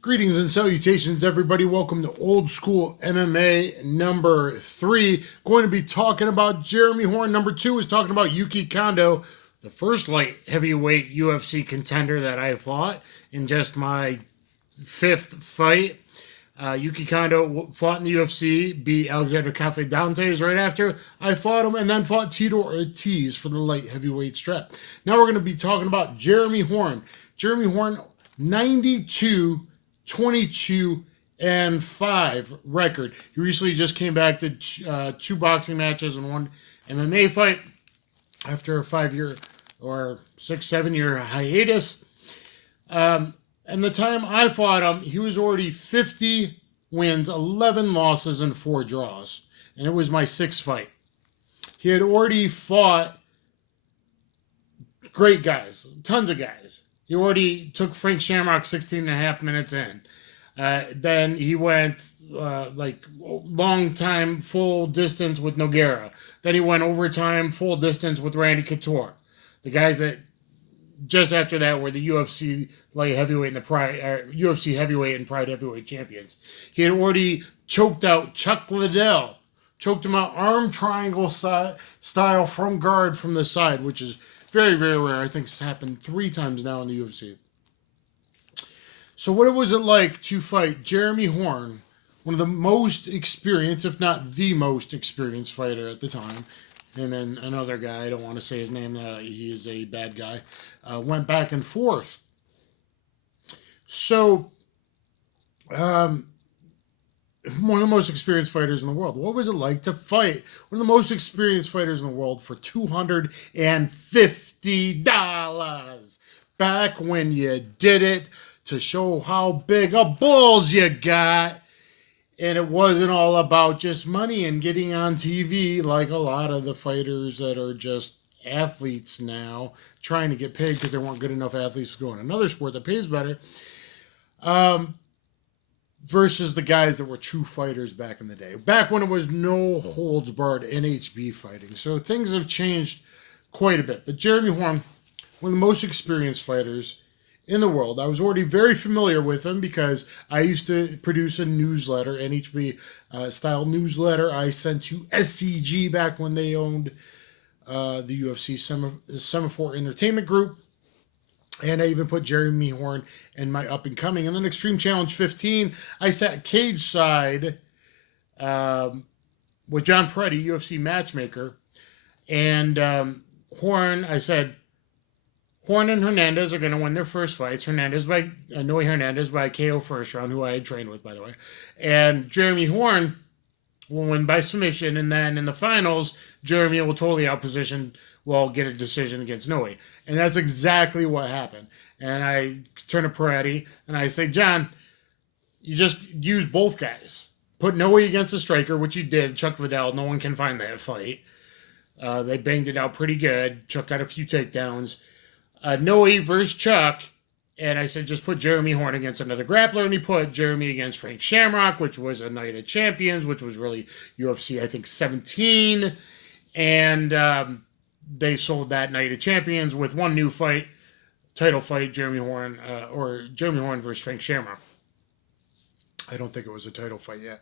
Greetings and salutations, everybody. Welcome to Old School MMA number 3. Going to be talking about Jeremy Horn. Number 2 is talking about Yuki Kondo, the first light heavyweight UFC contender that I fought in just my 5th fight. Yuki Kondo fought in the UFC, beat Alexander Cafe Dantes right after I fought him, and then fought Theodore Ortiz for the light heavyweight strap. Now we're going to be talking about Jeremy Horn. Jeremy Horn, 92 22 and 5 record. He recently just came back to 2 boxing matches and 1 MMA fight after a 5-year or 6-7 year hiatus. And the time I fought him, he was already 50 wins, 11 losses, and 4 draws. And it was my 6th fight. He had already fought great guys, tons of guys. He already took Frank Shamrock 16 and a half minutes in. Then he went long time full distance with Nogueira. Then he went overtime full distance with Randy Couture. The guys that just after that were the UFC light heavyweight and the UFC heavyweight and Pride heavyweight champions. He had already choked out Chuck Liddell. Choked him out arm triangle style from guard from the side, which is very, very rare. I think it's happened 3 times now in the UFC. So what was it like to fight Jeremy Horn, one of the most experienced, if not the most experienced fighter at the time? Him and another guy, I don't want to say his name, he is a bad guy, went back and forth. So, one of the most experienced fighters in the world. What was it like to fight one of the most experienced fighters in the world for $250? Back when you did it to show how big a balls you got. And it wasn't all about just money and getting on TV like a lot of the fighters that are just athletes now, trying to get paid because they weren't good enough athletes to go in another sport that pays better. Versus the guys that were true fighters back in the day. Back when it was no holds barred NHB fighting. So things have changed quite a bit. But Jeremy Horn, one of the most experienced fighters in the world. I was already very familiar with him because I used to produce a newsletter, NHB style newsletter I sent to SCG back when they owned the UFC Semaphore Entertainment Group. And I even put Jeremy Horn in my up and coming. And then Extreme Challenge 15, I sat cage side with John Peretti, UFC matchmaker. And Horn, I said, Horn and Hernandez are going to win their first fights. Noe Hernandez by KO first round, who I had trained with, by the way. And Jeremy Horn will win by submission. And then in the finals, Jeremy will totally outposition, will get a decision against Noe. And that's exactly what happened. And I turn to Peretti and I say, John, you just use both guys. Put Noe against the striker, which you did. Chuck Liddell, no one can find that fight. They banged it out pretty good. Chuck got a few takedowns. Noe versus Chuck, and I said just put Jeremy Horn against another grappler, and he put Jeremy against Frank Shamrock, which was a Night of Champions, which was really UFC, I think, 17, and they sold that Night of Champions with one new fight, title fight, Jeremy Horn versus Frank Shamrock. I don't think it was a title fight yet.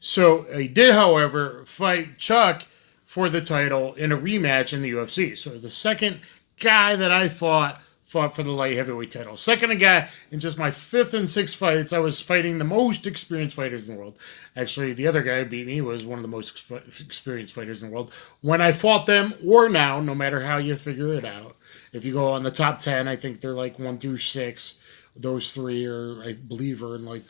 So he did, however, fight Chuck for the title in a rematch in the UFC. So the second guy that I fought for the light heavyweight title. Second guy in just my 5th and 6th fights, I was fighting the most experienced fighters in the world. Actually, the other guy who beat me was one of the most experienced fighters in the world. When I fought them, or now, no matter how you figure it out, if you go on the top 10, I think they're like 1 through 6. Those 3 are, I believe, are in like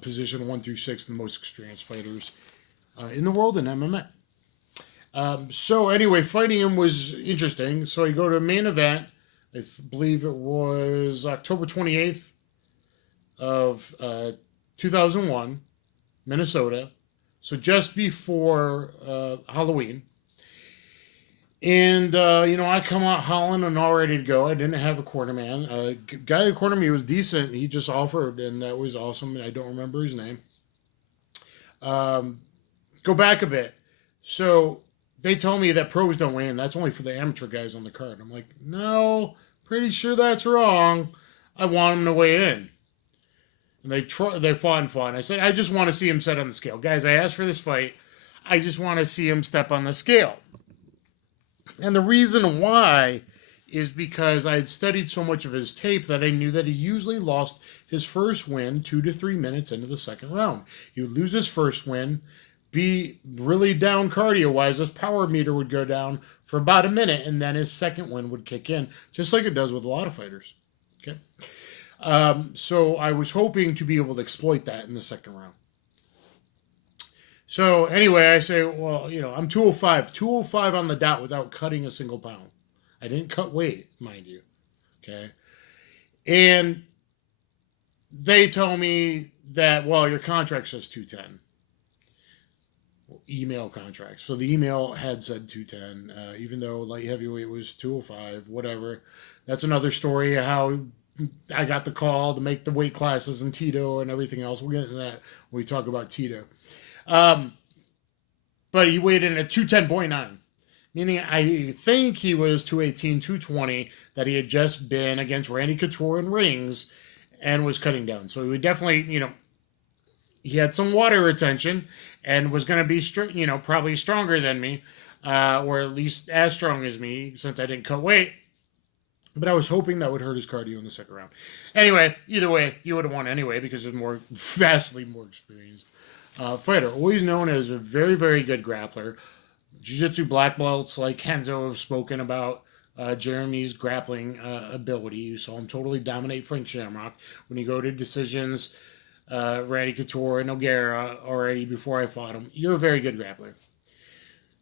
position 1 through 6, the most experienced fighters in the world in MMA. So anyway, fighting him was interesting. So I go to a main event. I believe it was October 28th of 2001, Minnesota. So just before Halloween. And, I come out howling and all ready to go. I didn't have a corner man. Guy who cornered me was decent. He just offered, and that was awesome. I don't remember his name. Go back a bit. So they tell me that pros don't win. That's only for the amateur guys on the card. I'm like, no, pretty sure that's wrong. I want them to weigh in. And they fought and fought. And I said, I just want to see him set on the scale. Guys, I asked for this fight. I just want to see him step on the scale. And the reason why is because I had studied so much of his tape that I knew that he usually lost his first win 2 to 3 minutes into the second round. He would lose his first win, be really down cardio-wise. His power meter would go down for about a minute, and then his second win would kick in, just like it does with a lot of fighters. Okay, so I was hoping to be able to exploit that in the second round. So anyway, I say, well, I'm 205 on the dot without cutting a single pound. I didn't cut weight, mind you. Okay. And they tell me that, well, your contract says 210. Email contract. So the email had said 210, even though light heavyweight was 205, whatever. That's another story of how I got the call to make the weight classes and Tito and everything else. We'll get into that when we talk about Tito. But he weighed in at 210.9. Meaning, I think he was 218, 220, that he had just been against Randy Couture in rings and was cutting down. So he would definitely, he had some water retention and was going to be, probably stronger than me, or at least as strong as me, since I didn't cut weight. But I was hoping that would hurt his cardio in the second round. Anyway, either way, you would have won anyway because he's vastly more experienced fighter. Always known as a very, very good grappler. Jiu-jitsu black belts like Kenzo have spoken about Jeremy's grappling ability. You saw him totally dominate Frank Shamrock. When you go to decisions, Randy Couture and Nogueira already before I fought him. You're a very good grappler.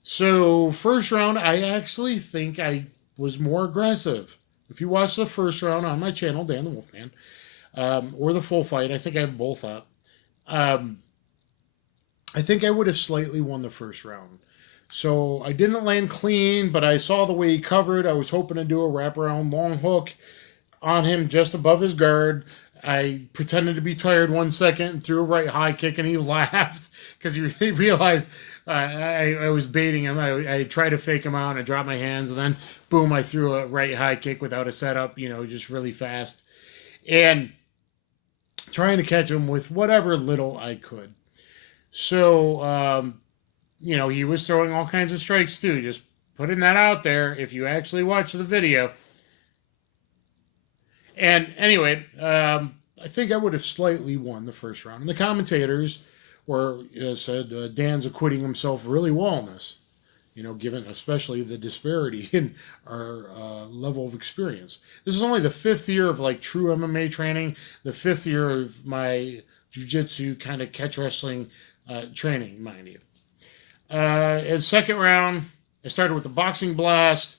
So first round, I actually think I was more aggressive. If you watch the first round on my channel, Dan the Wolfman, or the full fight, I think I have both up. I think I would have slightly won the first round. So I didn't land clean, but I saw the way he covered. I was hoping to do a wraparound long hook on him just above his guard. I pretended to be tired 1 second and threw a right high kick, and he laughed because he realized I was baiting him. I tried to fake him out, and I dropped my hands, and then, boom, I threw a right high kick without a setup, just really fast. And trying to catch him with whatever little I could. So, he was throwing all kinds of strikes too. Just putting that out there if you actually watch the video. And anyway, I think I would have slightly won the first round. And the commentators said Dan's acquitting himself really well in this, given especially the disparity in our level of experience. This is only the 5th year of true MMA training, the 5th year of my jiu-jitsu kind of catch wrestling training, mind you. In second round, I started with the boxing blast.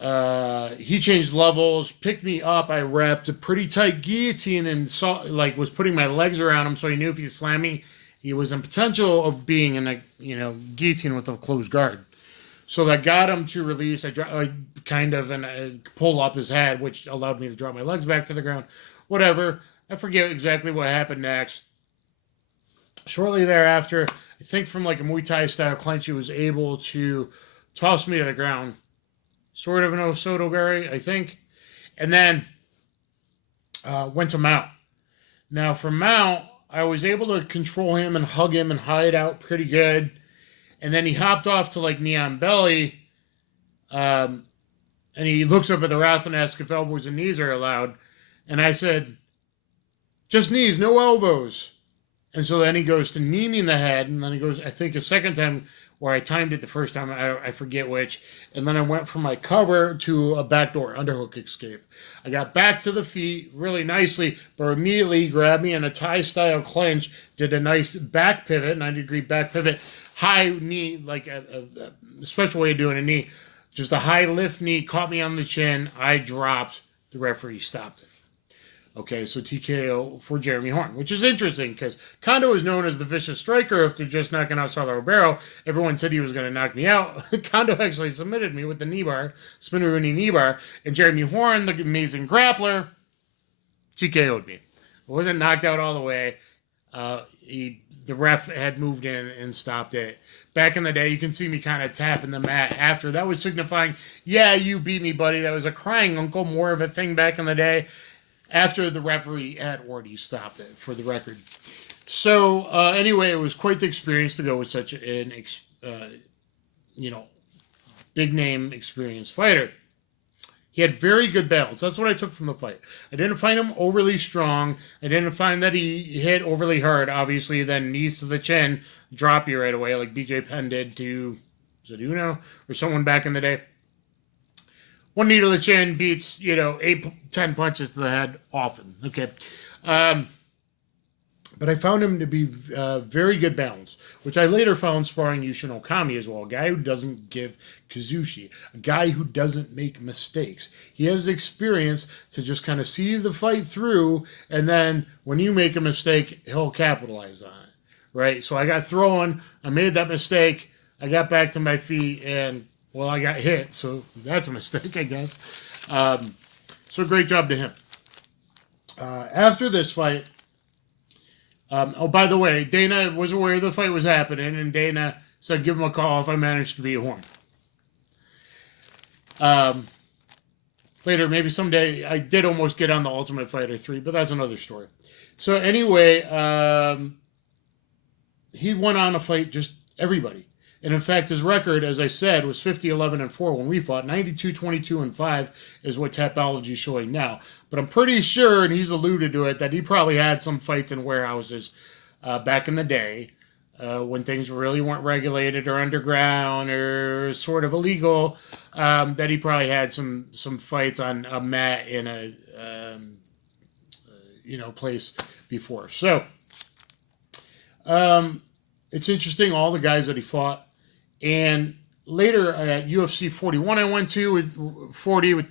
He changed levels, picked me up. I repped a pretty tight guillotine and was putting my legs around him, so he knew if he slammed me, he was in potential of being in a guillotine with a closed guard. So that got him to release. I pulled up his head, which allowed me to drop my legs back to the ground. Whatever. I forget exactly what happened next. Shortly thereafter, I think from a Muay Thai style clinch, he was able to toss me to the ground. Sort of an Osoto Garry, I think. And then went to mount. Now for mount, I was able to control him and hug him and hide out pretty good. And then he hopped off to knee on belly. And he looks up at the ref and asks if elbows and knees are allowed. And I said, just knees, no elbows. And so then he goes to knee me in the head, and then he goes, I think a second time, where I timed it the first time, I forget which, and then I went from my cover to a backdoor underhook escape. I got back to the feet really nicely, but immediately grabbed me in a Thai-style clinch, did a nice back pivot, 90-degree back pivot, high knee, a special way of doing a knee, just a high lift knee, caught me on the chin, I dropped, the referee stopped it. Okay, so TKO for Jeremy Horn, which is interesting because Kondo is known as the vicious striker after just knocking out Saulo Ribeiro. Everyone said he was going to knock me out. Kondo actually submitted me with the knee bar, spinneroonie knee bar, and Jeremy Horn, the amazing grappler, TKO'd me. I wasn't knocked out all the way. The ref had moved in and stopped it. Back in the day, you can see me kind of tapping the mat after. That was signifying, yeah, you beat me, buddy. That was a crying uncle, more of a thing back in the day. after the referee had already stopped it, for the record. So anyway, it was quite the experience to go with such an big name experienced fighter. He had very good balance. That's what I took from the fight. I didn't find him overly strong. I didn't find that he hit overly hard. Obviously, then knees to the chin, drop you right away, like BJ Penn did to Zaduno or someone back in the day. One knee to the chin beats, 8-10 punches to the head often. Okay. But I found him to be very good balance, which I later found sparring Yushin Okami as well. A guy who doesn't give kazushi. A guy who doesn't make mistakes. He has experience to just kind of see the fight through, and then when you make a mistake, he'll capitalize on it. Right? So I got thrown. I made that mistake. I got back to my feet, and, well, I got hit. So that's a mistake, I guess. So great job to him. After this fight, by the way, Dana was aware the fight was happening, and Dana said give him a call if I managed to beat Horn. Later, maybe someday, I did almost get on the Ultimate Fighter 3, but that's another story. So anyway, he went on to fight just everybody. And in fact, his record, as I said, was 50-11-4 when we fought. 92-22-5 is what Tapology is showing now. But I'm pretty sure, and he's alluded to it, that he probably had some fights in warehouses back in the day when things really weren't regulated or underground or sort of illegal. That he probably had some fights on a mat in a place before. So it's interesting, all the guys that he fought. And later at UFC 41 I went to with 40 with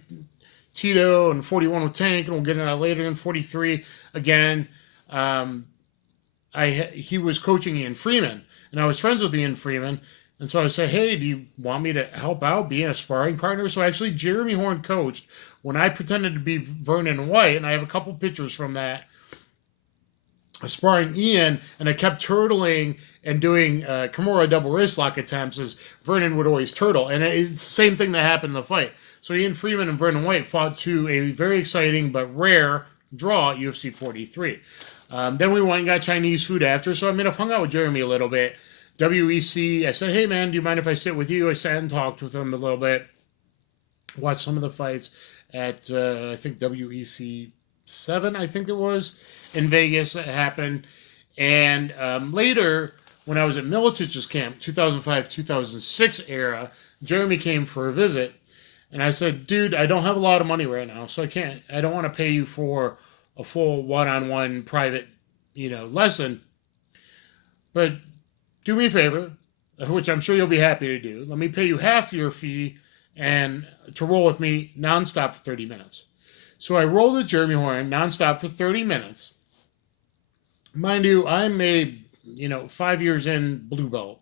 Tito and 41 with Tank, and we'll get into that later. In 43 again, he was coaching Ian Freeman, and I was friends with Ian Freeman, and so I said, hey, do you want me to help out, being a sparring partner? So actually Jeremy Horn coached when I pretended to be Vernon White, and I have a couple pictures from that, sparring Ian, and I kept turtling and doing Kimura double wrist lock attempts as Vernon would always turtle. And it's the same thing that happened in the fight. So Ian Freeman and Vernon White fought to a very exciting but rare draw at UFC 43. Then we went and got Chinese food after. So I've hung out with Jeremy a little bit. WEC, I said, hey man, do you mind if I sit with you? I sat and talked with him a little bit. Watched some of the fights at, I think, WEC 7, I think it was, in Vegas. It happened. And later, when I was at Militich's camp, 2005-2006 era, Jeremy came for a visit. And I said, dude, I don't have a lot of money right now, so I don't want to pay you for a full one-on-one private, lesson. But do me a favor, which I'm sure you'll be happy to do. Let me pay you half your fee and to roll with me nonstop for 30 minutes. So I rolled with Jeremy Horn nonstop for 30 minutes. Mind you, I'm a 5 years in blue belt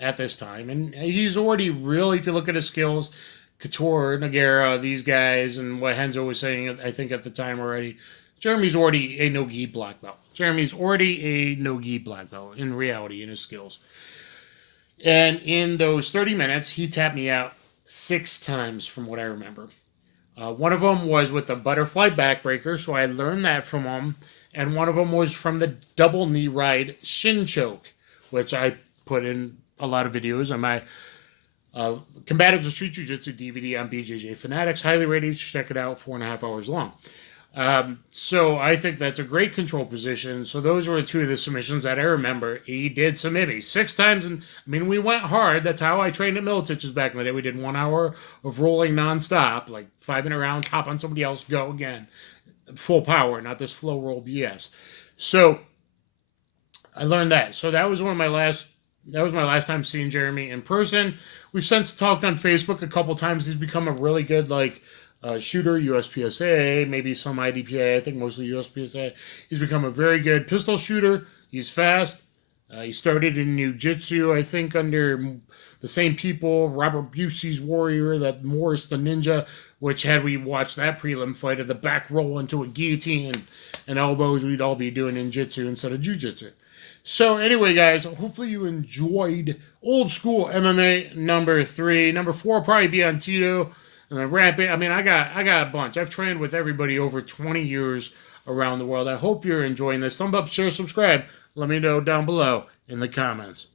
at this time. And he's already really, if you look at his skills, Couture, Nogueira, these guys, and what Henzo was saying, I think at the time already, Jeremy's already a no-gi black belt. Jeremy's already a no-gi black belt in reality, in his skills. And in those 30 minutes, he tapped me out 6 times from what I remember. One of them was with a butterfly backbreaker, so I learned that from him. And one of them was from the double knee ride shin choke, which I put in a lot of videos on my Combatives of Street Jiu-Jitsu DVD on BJJ Fanatics. Highly rated. Check it out. 4.5 hours long. So I think that's a great control position. So those were 2 of the submissions that I remember. He did submit me 6 times. And we went hard. That's how I trained at Militich's back in the day. We did 1 hour of rolling nonstop, like 5-minute rounds, hop on somebody else, go again. Full power, not this flow roll BS. So I learned that. So that was my last time seeing Jeremy in person. We've since talked on Facebook a couple times. He's become a really good shooter, USPSA, maybe some IDPA, I think mostly USPSA. He's become a very good pistol shooter. He's fast. He started in Jiu-Jitsu, I think, under the same people, Robert Busey's Warrior, that Morris the Ninja, which had we watched that prelim fight of the back roll into a guillotine and elbows, we'd all be doing ninjutsu instead of Jiu-Jitsu. So anyway, guys, hopefully you enjoyed old school MMA number 3. Number 4 will probably be on Tito. And then Rampage, I mean, I got a bunch. I've trained with everybody over 20 years around the world. I hope you're enjoying this. Thumb up, share, subscribe. Let me know down below in the comments.